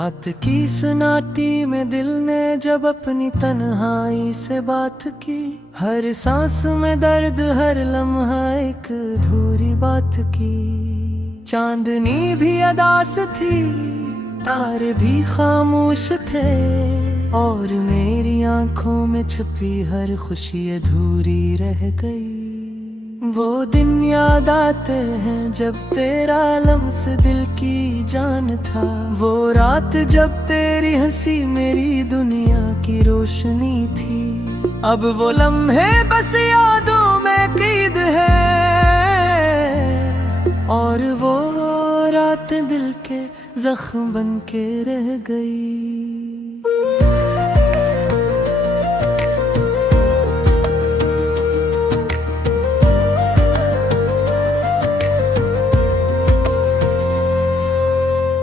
रात की सन्नाटी में दिल ने जब अपनी तन्हाई से बात की, हर सांस में दर्द, हर लम्हा एक अधूरी बात की। चांदनी भी अदास थी, तारे भी खामोश थे, और मेरी आंखों में छुपी हर खुशी अधूरी रह गई। वो दिन याद आते हैं जब तेरा लम्स दिल की जान था, वो रात जब तेरी हंसी मेरी दुनिया की रोशनी थी। अब वो लम्हे बस यादों में कैद है, और वो रात दिल के जख्म बन के रह गई।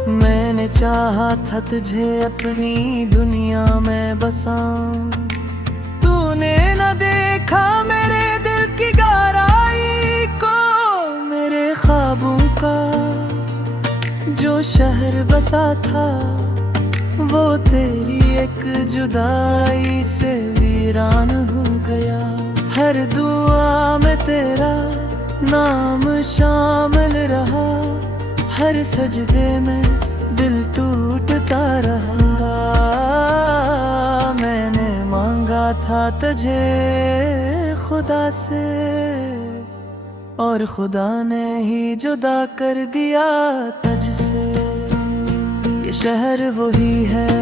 मैंने चाहा था तुझे अपनी दुनिया में बसाऊं, तूने न देखा मेरे दिल की गहराई को। मेरे ख्वाबों का जो शहर बसा था, वो तेरी एक जुदाई से वीरान हो गया। हर दुआ में तेरा नाम शामिल रहा, हर सजदे में दिल टूटता रहा। मैंने मांगा था तुझे खुदा से, और खुदा ने ही जुदा कर दिया तुझसे। ये शहर वही है,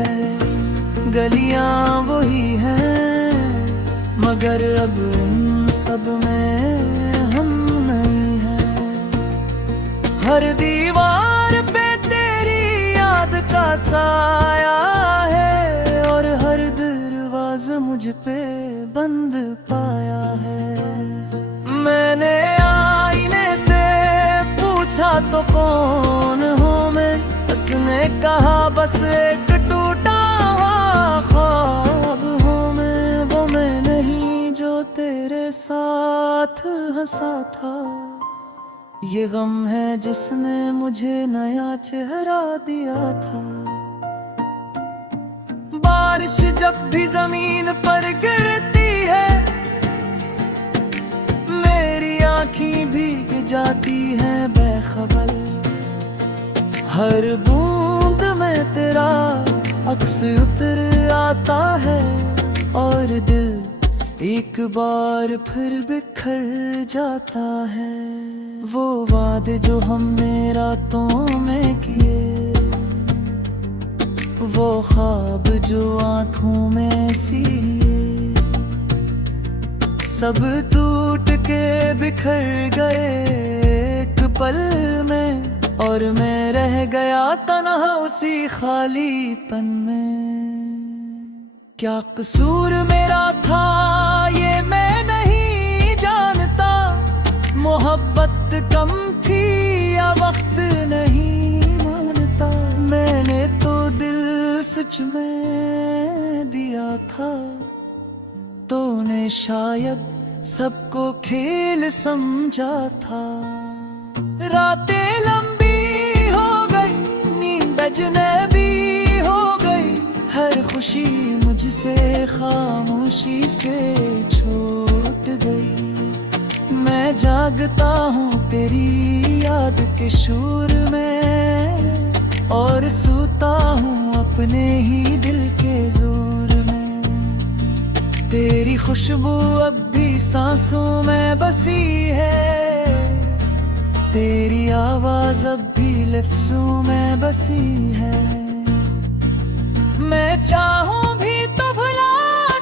गलियां वही हैं, मगर अब इन सब में हम नहीं हैं। हर दीवार पे तेरी याद का साया है, और हर दरवाज़ा मुझ पे बंद पाया है। मैंने आईने से पूछा तो कौन हूँ मैं, उसने कहा बस एक टूटा हुआ ख्वाब हूँ मैं। वो मैं नहीं जो तेरे साथ हंसा था, ये गम है जिसने मुझे नया चेहरा दिया था। बारिश जब भी जमीन पर गिरती है, मेरी आँखें भीग जाती हैं बेखबर। हर बूंद में तेरा अक्स उतर आता है, और दिल एक बार फिर बिखर जाता है। वो वादे जो हमने रातों में किए, वो ख्वाब जो आंखों में सिए, सब टूट के बिखर गए एक पल में, और मैं रह गया तन्हा उसी खालीपन में। क्या कसूर मेरा था ये मैं नहीं जानता, मोहब्बत कम थी या वक्त नहीं मानता। मैंने तो दिल सच में दिया था, तूने शायद सबको खेल समझा था। रातें लंबी हो गई, नींद अजनबी हो गई, हर खुशी मुझसे खामोशी से छूट गई। मैं जागता हूँ तेरी याद के शोर में, और सोता हूँ अपने ही दिल के जोर में। तेरी खुशबू अब भी सांसों में बसी है, तेरी आवाज अब भी लफ्जों में बसी है। मैं चाहूं भी तो भुला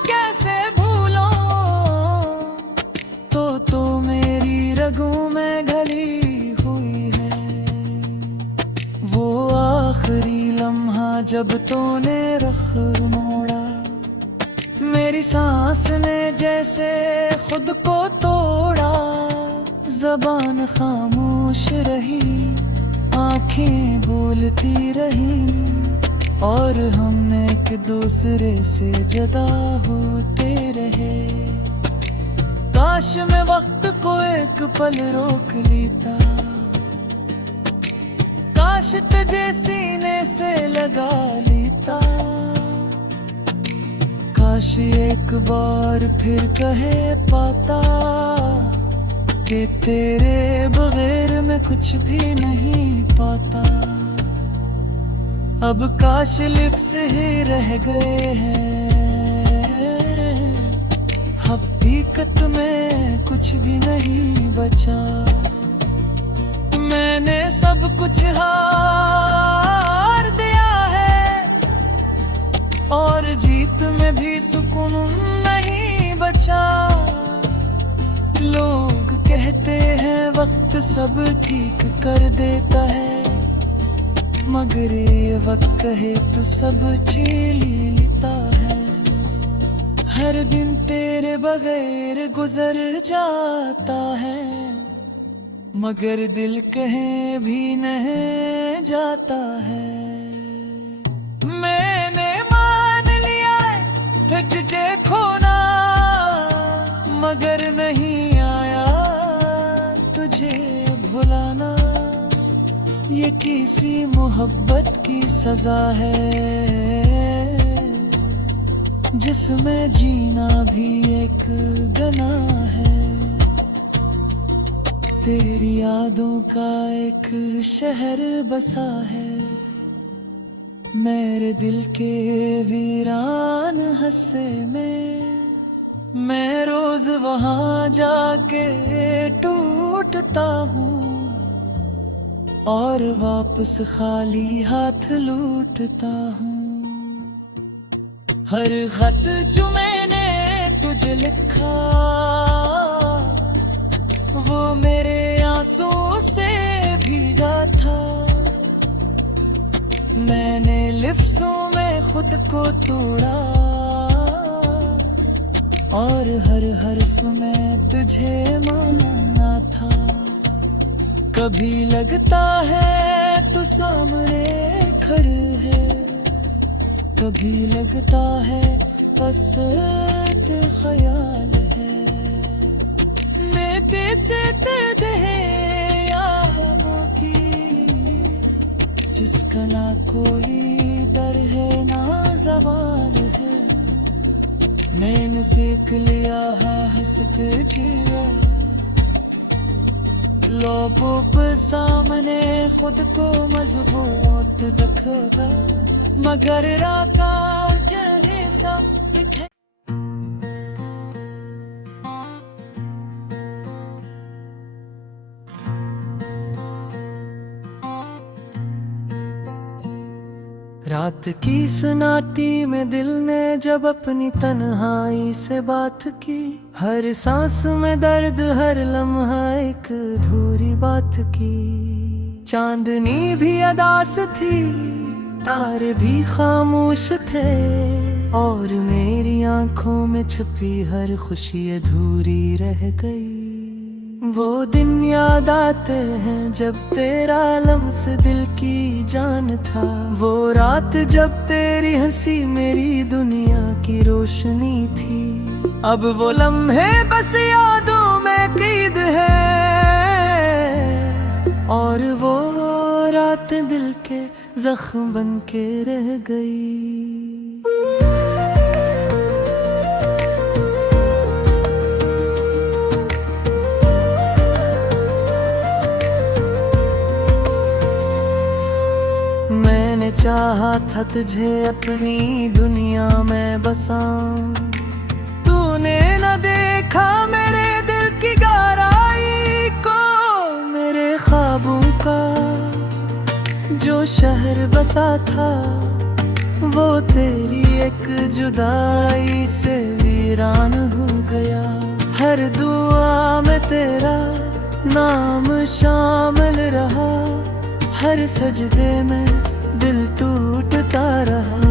कैसे भूलो, तो मेरी रगों में घली हुई है। वो आखिरी लम्हा जब तूने रुख मोड़ा, मेरी सांस ने जैसे खुद को तोड़ा। ज़बान खामोश रही, आंखें बोलती रही, और हम एक दूसरे से जुदा होते रहे। काश मैं वक्त को एक पल रोक लेता, काश तुझे सीने से लगा लेता, काश एक बार फिर कहे पाता कि तेरे बगैर मैं कुछ भी नहीं पाता। अब काश लिफ्ज़ ही रह गए हैं, हकीकत में कुछ भी नहीं बचा। मैंने सब कुछ हार दिया है और जीत में भी सुकून नहीं बचा। लोग कहते हैं वक्त सब ठीक कर देता है, मगर ये वक्त कहे तो सब छीन लेता है। हर दिन तेरे बगैर गुजर जाता है, मगर दिल कहीं भी नहीं जाता है। मैंने मान लिया था तुझे खोना, मगर नहीं आया तुझे भुलाना। ये किसी मोहब्बत की सजा है, जिसमें जीना भी एक गुनाह है। तेरी यादों का एक शहर बसा है, मेरे दिल के वीरान हस्से में। मैं रोज वहां जाके टूटता हूँ और वापस खाली हाथ लौटता हूँ। हर खत जो मैंने तुझे लिखा, वो मेरे आंसुओं से भीगा था। मैंने लिफ्ज़ों में खुद को तोड़ा और हर हर्फ में तुझे माना था। कभी लगता है तू सामने खड़े है, कभी लगता है बस ख्याल है। मैं से दर्द है यामों की, जिसका ना कोई दर है ना जवाल है। मैंने सीख लिया है हंस के जीवा, लोगों पे सामने खुद को मजबूत दिखता, मगर राका क्या हिस्सा दिखे। रात की सन्नाटी में दिल ने जब अपनी तन्हाई से बात की, हर सांस में दर्द हर लम्हा एक अधूरी बात की। चांदनी भी अदास थी, तारे भी खामोश थे, और मेरी आंखों में छुपी हर खुशी अधूरी रह गई। वो दिन याद आते हैं जब तेरा लम्स दिल की जान था, वो रात जब तेरी हंसी मेरी दुनिया की रोशनी थी। अब वो लम्हे बस यादों में कैद है, और वो रात दिल के जख्म बन के रह गई। मैंने चाहा था तुझे अपनी दुनिया में बसाऊं, तूने न देखा मेरे दिल की गहराई को। मेरे ख्वाबों का जो शहर बसा था, वो तेरी एक जुदाई से वीरान हो गया। हर दुआ में तेरा नाम शामिल रहा, हर सजदे में दिल टूटता रहा।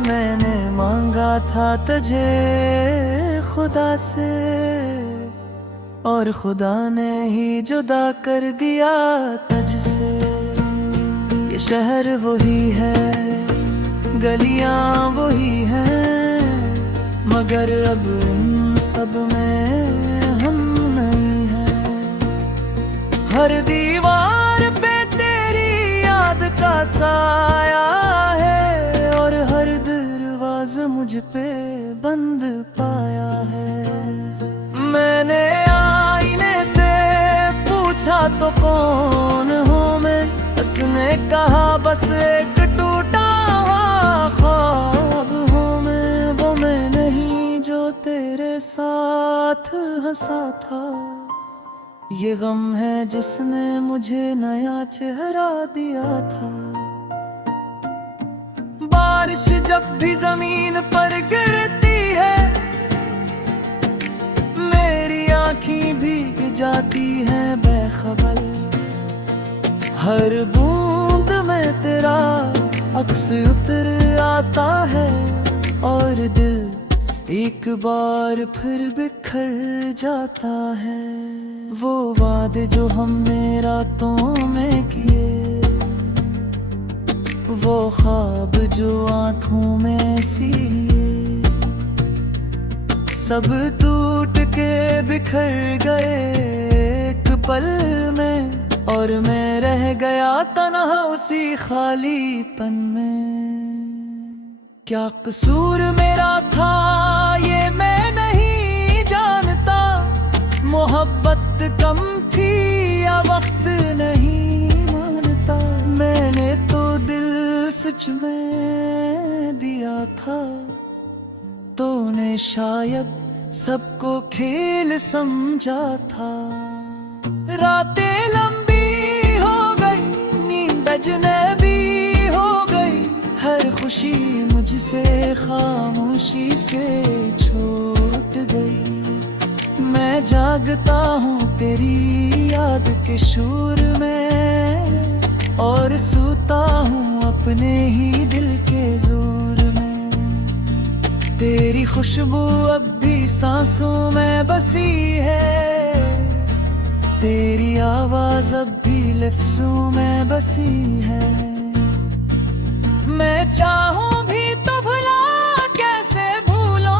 मैंने मांगा था तुझे खुदा से, और खुदा ने ही जुदा कर दिया तुझसे। ये शहर वही है, गलियां वही हैं, मगर अब इन सब में हम नहीं हैं। हर दीवार पे बसाया है और हर दरवाज़ मुझ पे बंद पाया है। मैंने आईने से पूछा तो कौन हूँ मैं, उसने कहा बस एक टूटा हुआ ख्वाब हूँ मैं। वो मैं नहीं जो तेरे साथ हंसा था, ये गम है जिसने मुझे नया चेहरा दिया था। बारिश जब भी जमीन पर गिरती है, मेरी आँखें भीग जाती हैं बेखबर। हर बूंद में तेरा अक्स उतर आता है और दिल एक बार फिर बिखर जाता है। वो वादे जो हमने रातों में किए, वो ख्वाब जो आँखों में सिए, सब टूट के बिखर गए एक पल में। और मैं रह गया तन्हा उसी खालीपन में। क्या कसूर मेरा था ये मैं नहीं जानता, मोहब्बत कम थी या वक्त नहीं मानता। मैंने तो दिल सच में दिया था, तूने शायद सबको खेल समझा था। रातें लंबी हो गई, नींद अजनबी हो गई, हर खुशी मुझसे खामोशी से छूट गई। मैं जागता हूँ तेरी याद के शूर में और सोता हूँ अपने ही दिल के जोर में। तेरी खुशबू अब भी सांसों में बसी है, तेरी आवाज अब भी लफ्जों में बसी है। मैं चाहूं भी तो भुला कैसे भूलो,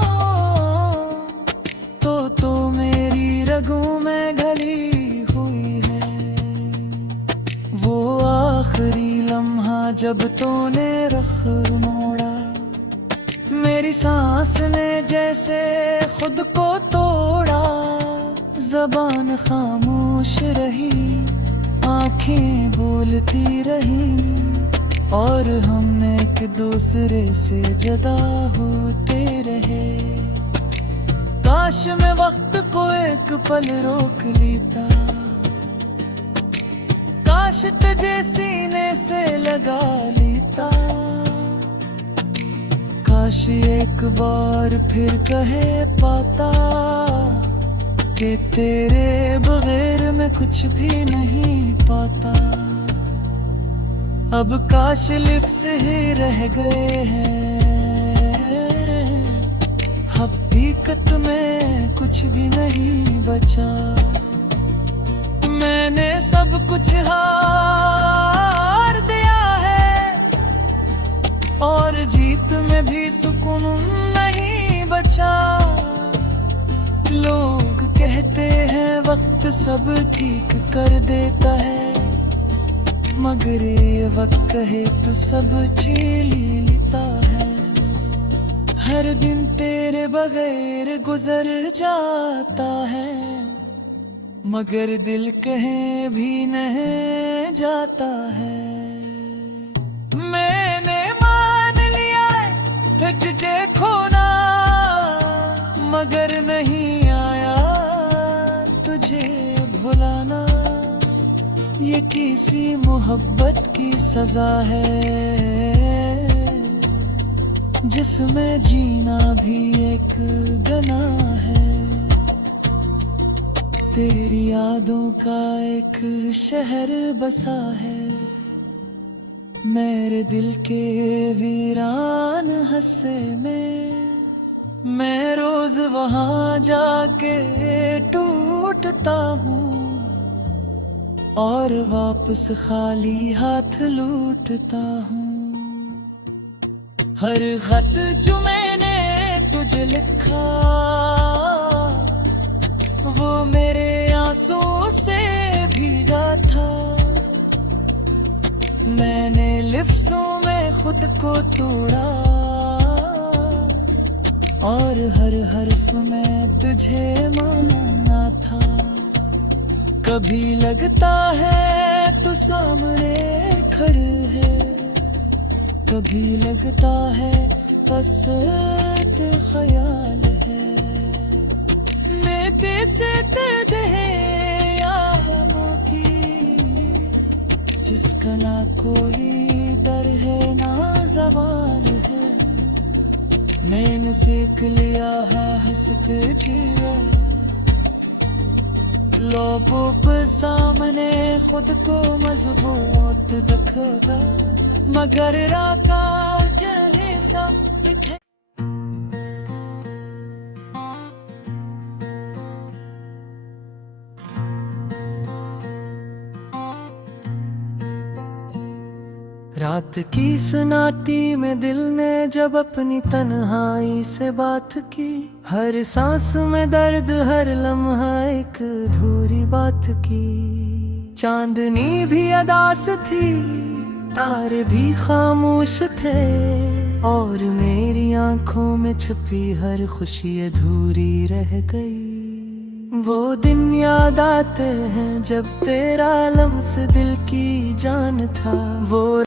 तो मेरी रगों में घली हुई है। वो आखिरी लम्हा जब तूने रुख मोड़ा, मेरी सांस ने जैसे खुद को तोड़ा। ज़बान खामोश रही, आंखें बोलती रही और हम एक दूसरे से जुदा होते रहे। काश मैं वक्त को एक पल रोक लेता, काश तुझे सीने से लगा लेता। काश एक बार फिर कहे पाता कि तेरे बगैर मैं कुछ भी नहीं पाता। अब काश लिफ्ज़ ही रह गए हैं, हकीकत में कुछ भी नहीं बचा। मैंने सब कुछ हार दिया है और जीत में भी सुकून नहीं बचा। लोग कहते हैं वक्त सब ठीक कर देता है, मगर ये वक्त कहे तो सब छीन लेता है। हर दिन तेरे बगैर गुजर जाता है, मगर दिल कहीं भी नहीं जाता है। मैंने मान लिया है तुझे खोना, मगर नहीं आया तुझे भुलाना। ये किसी मोहब्बत की सजा है जिसमें जीना भी एक गुनाह है। तेरी यादों का एक शहर बसा है, मेरे दिल के वीरान हस्से में। मैं रोज वहां जाके टूटता हूँ और वापस खाली हाथ लौटता हूँ। हर खत जो मैंने तुझे लिखा वो मेरे आंसू से भीगा था। मैंने को तोड़ा और हर हर्फ में तुझे माना था। कभी लगता है तू सामने खड़े है, कभी लगता है बस एक ख्याल है। मैं कैसे कर दे यामों की, जिसका ना कोई दर है ना ज़वाल है। मैंने सीख लिया है हंस के जिया, लोगों पे सामने खुद को मजबूत दिखा, मगर राका यही सब रात की सन्नाटी में दिल ने जब अपनी तन्हाई से बात की, हर सांस में दर्द हर लम्हा एक अधूरी बात की। चांदनी भी अदास थी, तारे भी खामोश थे, और मेरी आंखों में छुपी हर खुशी अधूरी रह गई। वो दिन याद आते हैं जब तेरा लम्स दिल की जान था। वो